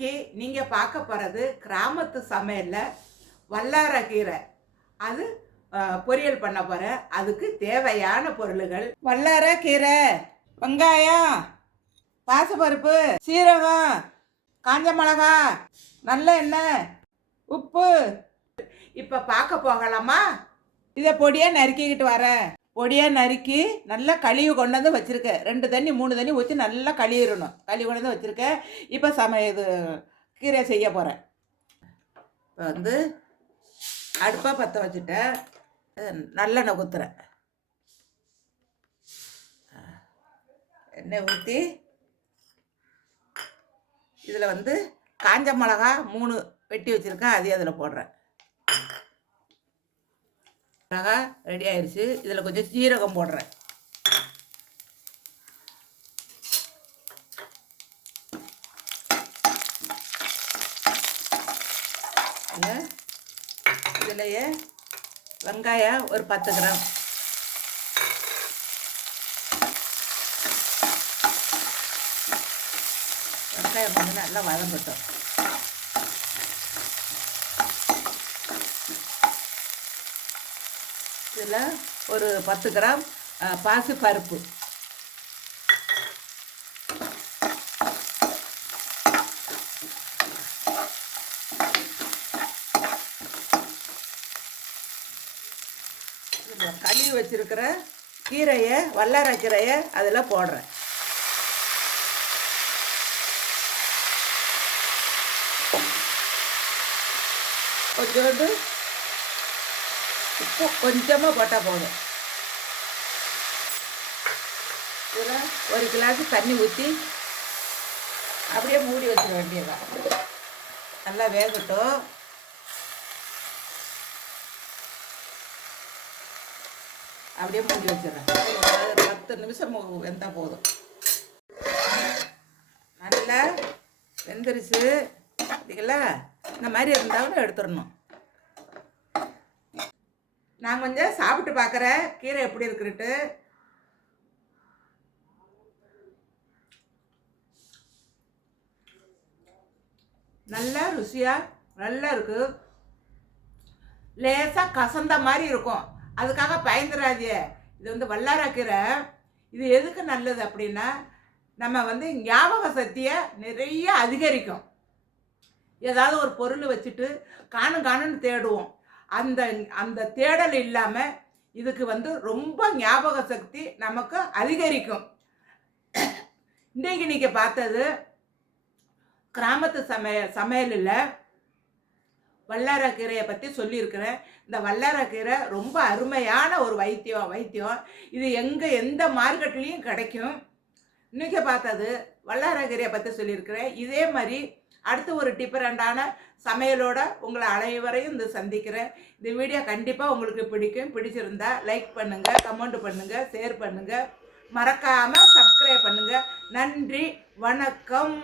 Okay நீங்கள் பார்க்க போகிறது கிராமத்து சமையலில் வல்லாரக்கீரை அது பொரியல் பண்ண போகிறேன் அதுக்கு தேவையான பொருள்கள். வல்லாரக்கீரை வெங்காயம் பாசப்பருப்பு சீரகம் காஞ்ச மிளகா நல்ல எண்ணெய் உப்பு. இப்போ பார்க்க போகலாமா? இதை பொடியாக நறுக்கிக்கிட்டு வரேன். பொடியாக நறுக்கி நல்லா கழுவி கொண்டு வந்து வச்சுருக்கேன் ரெண்டு தண்ணி மூணு தண்ணி ஊற்றி நல்லா கழுவிடணும் கழுவி கொண்டு வந்து வச்சுருக்கேன் இப்போ சம இது கீரை செய்ய போகிறேன் இப்போ வந்து அடுப்பாக பற்ற வச்சுட்டேன். நல்லெண்ணெய் ஊற்றுறேன் எண்ணெய் ஊற்றி இதில் வந்து காஞ்ச மிளகா மூணு வெட்டி வச்சுருக்கேன். அதையும் அதில் போடுறேன். அழகா ரெடி ஆயிடுச்சு. இதில் கொஞ்சம் சீரகம் போடுறேன். இதுலையே வெங்காயம் ஒரு பத்து கிராம். வெங்காயம் கொஞ்சம் நல்லா வதங்கட்டும். இதில் ஒரு பத்து கிராம் பாசி பருப்பு கழுவி வச்சிருக்கிற கீரையை வல்லார கீரையை அதில் போடுறேன். கொஞ்சோண்டு உப்பு கொஞ்சமாக போட்டால் போதும். இதில் ஒரு கிளாஸ் தண்ணி ஊற்றி அப்படியே மூடி வச்சிட வேண்டியதான் நல்லா வேகட்டும். அப்படியே மூடி வச்சிடறேன். பத்து நிமிஷம் வெந்தால் போதும். நல்லா வெந்துருச்சு. அப்படிங்களா இந்த மாதிரி இருந்தாலும் எடுத்துடணும். நான் கொஞ்சம் சாப்பிட்டு பார்க்குறேன் கீரை எப்படி இருக்குன்ட்டு நல்லா ருசியாக நல்லா இருக்குது லேசாக கசந்த மாதிரி இருக்கும். அதுக்காக பயந்துடாதே இது வந்து வல்லாரக்கீரை இது எதுக்கு நல்லது அப்படின்னா நம்ம வந்து ஞாபக சக்தியை நிறைய அதிகரிக்கும். ஏதாவது ஒரு பொருள் வச்சுட்டு காணும் காணுன்னு தேடுவோம். அந்த அந்த தேடல் இல்லாமல் இதுக்கு வந்து ரொம்ப ஞாபக சக்தி நமக்கு அதிகரிக்கும். இன்றைக்கு நீங்கள் பார்த்தது கிராமத்து சமைய சமையலில் வல்லாரக்கீரையை பற்றி சொல்லியிருக்கிறேன். இந்த வல்லாரக்கீரை ரொம்ப அருமையான ஒரு வைத்தியம் வைத்தியம். இது எங்கே எந்த மார்க்கெட்லேயும் கிடைக்கும். இன்றைக்கி பார்த்தது வல்லாரக்கீரையை பற்றி சொல்லியிருக்கிறேன். இதே மாதிரி அடுத்து ஒரு டிஃபரெண்டான சமையலோட உங்களை அனைவரையும் இந்த சந்திக்கிறேன். இந்த வீடியோ கண்டிப்பாக உங்களுக்கு பிடிக்கும். பிடிச்சிருந்தா லைக் பண்ணுங்கள் கமெண்ட் பண்ணுங்கள் ஷேர் பண்ணுங்கள் மறக்காமல் சப்ஸ்கிரைப் பண்ணுங்கள் நன்றி வணக்கம்.